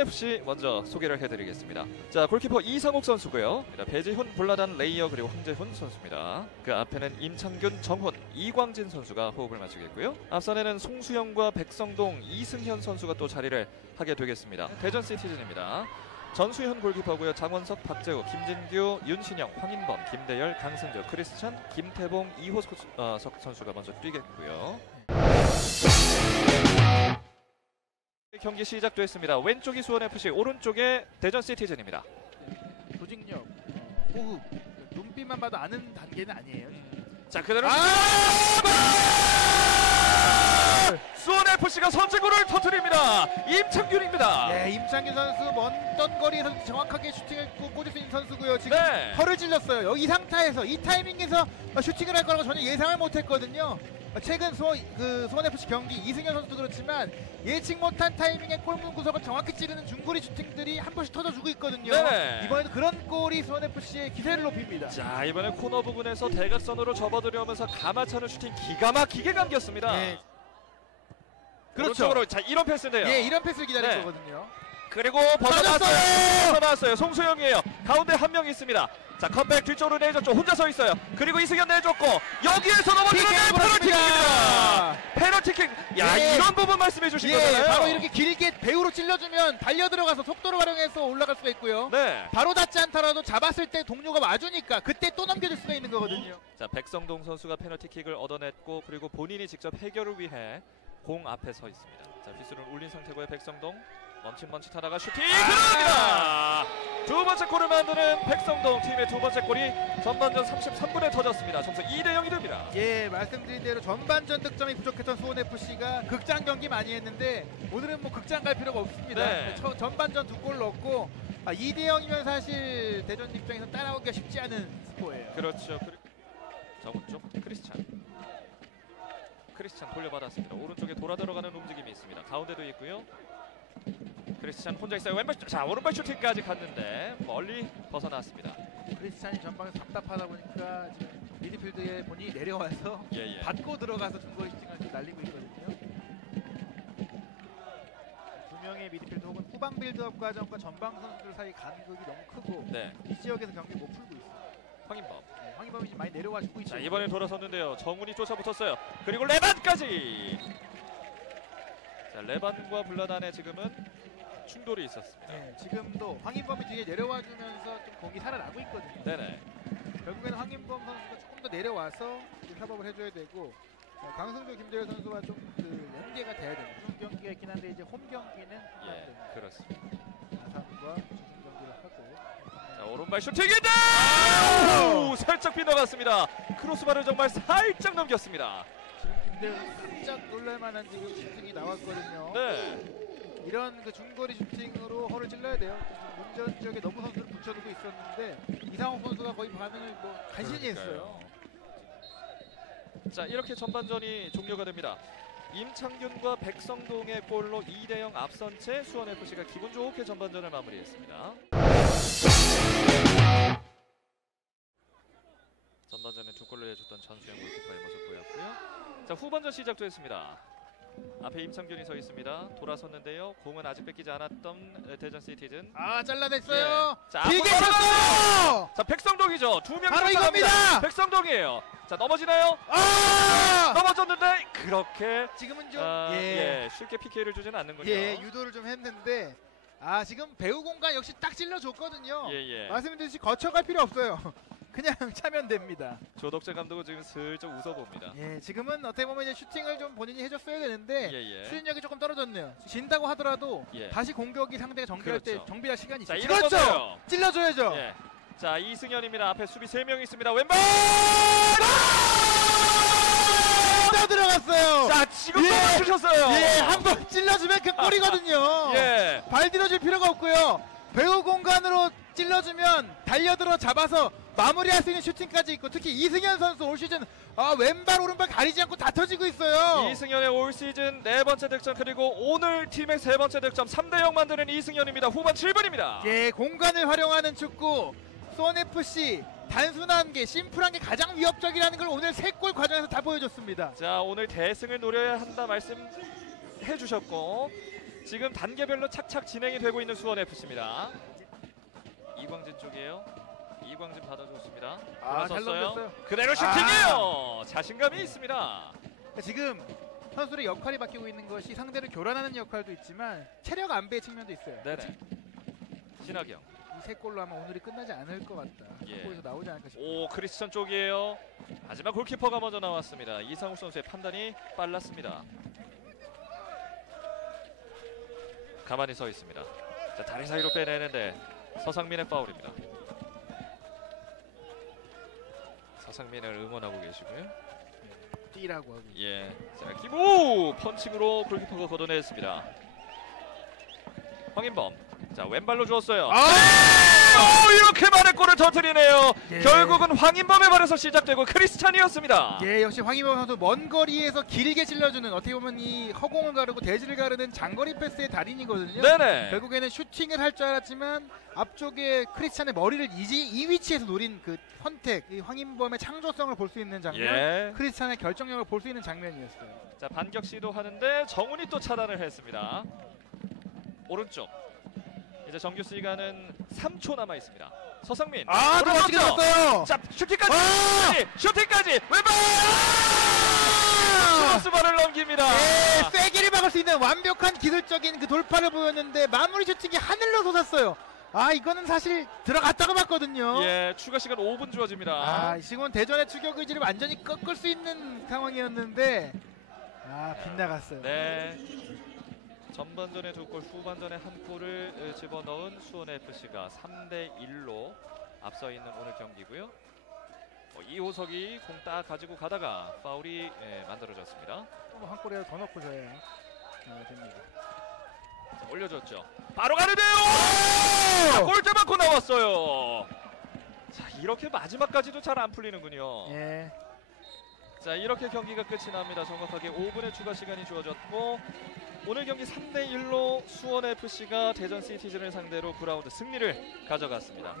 수원FC 먼저 소개를 해드리겠습니다. 자 골키퍼 이상욱 선수고요. 배지훈, 볼라단, 레이어 그리고 황재훈 선수입니다. 그 앞에는 임창균, 정훈, 이광진 선수가 호흡을 맞추겠고요. 앞선에는 송수영과 백성동, 이승현 선수가 또 자리를 하게 되겠습니다. 대전 시티즌입니다. 전수현 골키퍼고요. 장원석, 박재우, 김진규, 윤신영, 황인범, 김대열, 강승주, 크리스찬, 김태봉, 이호석 어, 석 선수가 먼저 뛰겠고요. 경기 시작됐습니다. 왼쪽이 수원 FC, 오른쪽에 대전 시티즌입니다. 조직력, 호흡, 눈빛만 봐도 아는 단계는 아니에요. 자 그대로 아! 수원 FC가 선제골을 터뜨립니다. 임창균입니다. 네, 임창규 선수 먼 거리에서 정확하게 슈팅을 꽂- 꽂을 수 있는 선수고요. 지금 네. 허를 찔렀어요. 여기 이 상태에서 이 타이밍에서 슈팅을 할 거라고 전혀 예상을 못했거든요. 최근 수원 그 수원 FC 경기 이승현 선수도 그렇지만 예측 못한 타이밍에 골문 구석을 정확히 찌르는 중거리 슈팅들이 한 번씩 터져주고 있거든요. 네. 이번에도 그런 골이 수원 FC의 기세를 높입니다. 자 이번에 코너 부분에서 대각선으로 접어들여오면서 가마차는 슈팅 기가 막히게 감겼습니다. 네. 그렇죠. 오른쪽으로 자 이런 패스인데요. 예, 이런 패스를 기다릴 네. 거거든요. 그리고 벗어났어요. 벗어났어요. 송수영이에요. 가운데 한 명 있습니다. 자 컴백 뒤쪽으로 내줬죠. 혼자 서 있어요. 그리고 이승현 내줬고 여기에서 넘어지는데 페널티킥입니다. 페널티킥. 야 예. 이런 부분 말씀해 주신 예, 거잖아요. 바로 이렇게 길게 배우로 찔러주면 달려 들어가서 속도를 활용해서 올라갈 수가 있고요. 네. 바로 닿지 않더라도 잡았을 때 동료가 와주니까 그때 또 넘겨줄 수가 있는 거거든요. 자 백성동 선수가 페널티킥을 얻어냈고 그리고 본인이 직접 해결을 위해 공 앞에 서 있습니다. 자 빗수를 올린 상태고요 백성동 멈칫멈칫하다가 슈팅 들어갑니다. 두 번째 골을 만드는 백성동 팀의 두 번째 골이 전반전 33분에 터졌습니다. 점수 2대 0이 됩니다. 예, 말씀드린 대로 전반전 득점이 부족했던 수원 FC가 극장 경기 많이 했는데 오늘은 뭐 극장 갈 필요가 없습니다. 네. 저- 전반전 두 골 넣었고 아, 2대 0이면 사실 대전 입장에서 따라오기가 쉽지 않은 스코어예요. 그렇죠. 그리... 자 오른쪽 크리스찬. 크리스찬 돌려받았습니다. 오른쪽에 돌아 들어가는 움직임이 있습니다. 가운데도 있고요. 크리스찬 혼자 있어요. 왼발 슈- 자 오른발 슈팅까지 갔는데 멀리 벗어났습니다. 크리스찬이 전방에서 답답하다 보니까 지금 미드필드에 본인이 내려와서 예 예. 받고 들어가서 중거리 슈팅을 좀 날리고 있거든요. 두 명의 미드필드 혹은 후방 빌드업 과정과 전방 선수들 사이 간극이 너무 크고 네. 이 지역에서 경기 못 풀고 있어요. 황인범. 네, 황희범이 지금 많이 내려와 주고 있죠. 자 이번에 돌아섰는데요. 정훈이 쫓아붙었어요. 그리고 레반까지. 자 레반과 블라단의 지금은 충돌이 있었습니다. 네, 지금도 황인범이 뒤에 내려와 주면서 좀 공이 살아나고 있거든요. 네네. 결국에는 황인범 선수가 조금 더 내려와서 좀 협업을 해줘야 되고 어, 강승조 김대열 선수와 좀 그 연계가 돼야 됩니다. 홈 경기가 있긴 한데 이제 홈 경기는 예 그렇습니다. 아산과 중심 경기를 하고 자 오른발 슈팅인데 오, 살짝 빗나갔습니다. 크로스바를 정말 살짝 넘겼습니다. 지금 김대열 선수 깜짝 놀랄만한 지금 슈팅이 나왔거든요. 네. 이런 그 중거리 슈팅으로 허를 찔러야 돼요. 문전 지역에 너무 선수를 붙여두고 있었는데 이상호 선수가 거의 반응을 뭐 간신히 했어요. 자 이렇게 전반전이 종료가 됩니다. 임창균과 백성동의 골로 2대0 앞선 채 수원FC가 기분 좋게 전반전을 마무리했습니다. 전반전에 두 골을 내줬던 전수영 골키퍼의 모습 보였고요. 자 후반전 시작됐습니다. 앞에 임창균이 서 있습니다. 돌아섰는데요. 공은 아직 뺏기지 않았던 에, 대전 시티즌. 아 잘라냈어요. 예. 자, 길게 앞으로 쳤어요. 자 백성동이죠. 두명 바로. 이겁니다. 백성동이에요. 자 넘어지나요? 아! 넘어졌는데 그렇게 지금은 좀 아, 예. 예, 쉽게 PK를 주진 않는군요. 예, 유도를 좀 했는데 아 지금 배우 공간 역시 딱 찔러줬거든요. 예, 예. 말씀드렸듯이 거쳐갈 필요 없어요. 그냥 차면 됩니다. 조덕재 감독은 지금 슬쩍 웃어봅니다. 예, 지금은 어떻게 보면 이제 슈팅을 좀 본인이 해줬어야 되는데 예, 예. 수인력이 조금 떨어졌네요. 진다고 하더라도 예. 다시 공격이 상대가 정비할 그렇죠. 때 정비할 시간이 자, 있어요. 이런 그렇죠. 건데요. 찔러줘야죠. 예. 자, 이승현입니다. 앞에 수비 세명 있습니다. 왼발! 또 들어갔어요. 자, 지금 예. 또 맞추셨어요. 예, 한 번 찔러주면 그 골이거든요. 예. 발 들어줄 필요가 없고요. 배우 공간으로 찔러주면 달려들어 잡아서 마무리할 수 있는 슈팅까지 있고 특히 이승현 선수 올 시즌 아, 왼발 오른발 가리지 않고 다 터지고 있어요. 이승현의 올 시즌 네 번째 득점 그리고 오늘 팀의 세 번째 득점 3대 0 만드는 이승현입니다. 후반 7분입니다. 예, 공간을 활용하는 축구 수원 FC 단순한 게 심플한 게 가장 위협적이라는 걸 오늘 세 골 과정에서 다 보여줬습니다. 자, 오늘 대승을 노려야 한다 말씀해 주셨고 지금 단계별로 착착 진행이 되고 있는 수원 FC입니다. 이광진 쪽이에요. 이광진 받아줬습니다. 아, 잘 돌아섰어요. 넘겼어요. 그대로 슈팅이에요. 자신감이 있습니다. 지금 선수들의 역할이 바뀌고 있는 것이 상대를 교란하는 역할도 있지만 체력 안배의 측면도 있어요. 네네. 형. 이세 골로 아마 오늘이 끝나지 않을 것 같다. 예. 골에서 나오지 않을까 싶어요. 오 크리스천 쪽이에요. 하지만 골키퍼가 먼저 나왔습니다. 이상욱 선수의 판단이 빨랐습니다. 가만히 서 있습니다. 자 다리 사이로 빼내는데 서상민의 파울입니다. 서상민을 응원하고 계시고요. 뛰라고 하고. 예. 자 기부 펀칭으로 골키퍼가 걷어냈습니다. 황인범. 자 왼발로 주었어요. 아! 오, 이렇게 많은 골을 터뜨리네요. 예. 결국은 황인범의 발에서 시작되고 크리스찬이었습니다. 예, 역시 황희범 선수 먼 거리에서 길게 찔러주는 어떻게 보면 이 허공을 가르고 대지를 가르는 장거리 패스의 달인이거든요. 네네. 결국에는 슈팅을 할 줄 알았지만 앞쪽에 크리스찬의 머리를 이지 이 위치에서 노린 그 선택, 이 황인범의 창조성을 볼 수 있는 장면, 예. 크리스찬의 결정력을 볼 수 있는 장면이었어요. 자 반격 시도하는데 정훈이 또 차단을 했습니다. 오른쪽. 이제 정규 시간은 3초 남아 있습니다. 서상민. 아, 올라갔죠? 넣었어요. 자 슈팅까지. 아! 슈팅까지. 왼발. 크로스바를 넘깁니다. 예, 쐐기를 막을 수 있는 완벽한 기술적인 그 돌파를 보였는데 마무리 슈팅이 하늘로 솟았어요. 아, 이거는 사실 들어갔다고 봤거든요. 예, 추가 시간 5분 주어집니다. 아, 지금은 대전의 추격 의지를 완전히 꺾을 수 있는 상황이었는데 아, 빗나갔어요. 네. 전반전에 두 골, 후반전에 한 골을 에, 집어넣은 수원 FC가 3대 1로 앞서 있는 오늘 경기고요. 어, 이호석이 공 딱 가지고 가다가 파울이 예, 만들어졌습니다. 또한 골이라도 더 넣고 줘야 아, 됩니다. 자, 올려줬죠. 바로 가는데요. 자, 골대 맞고 나왔어요. 자, 이렇게 마지막까지도 잘 안 풀리는군요. 예. 자 이렇게 경기가 끝이 납니다. 정확하게 5분의 추가 시간이 주어졌고 오늘 경기 3대 1로 수원 FC가 대전 시티즌을 상대로 9라운드 승리를 가져갔습니다.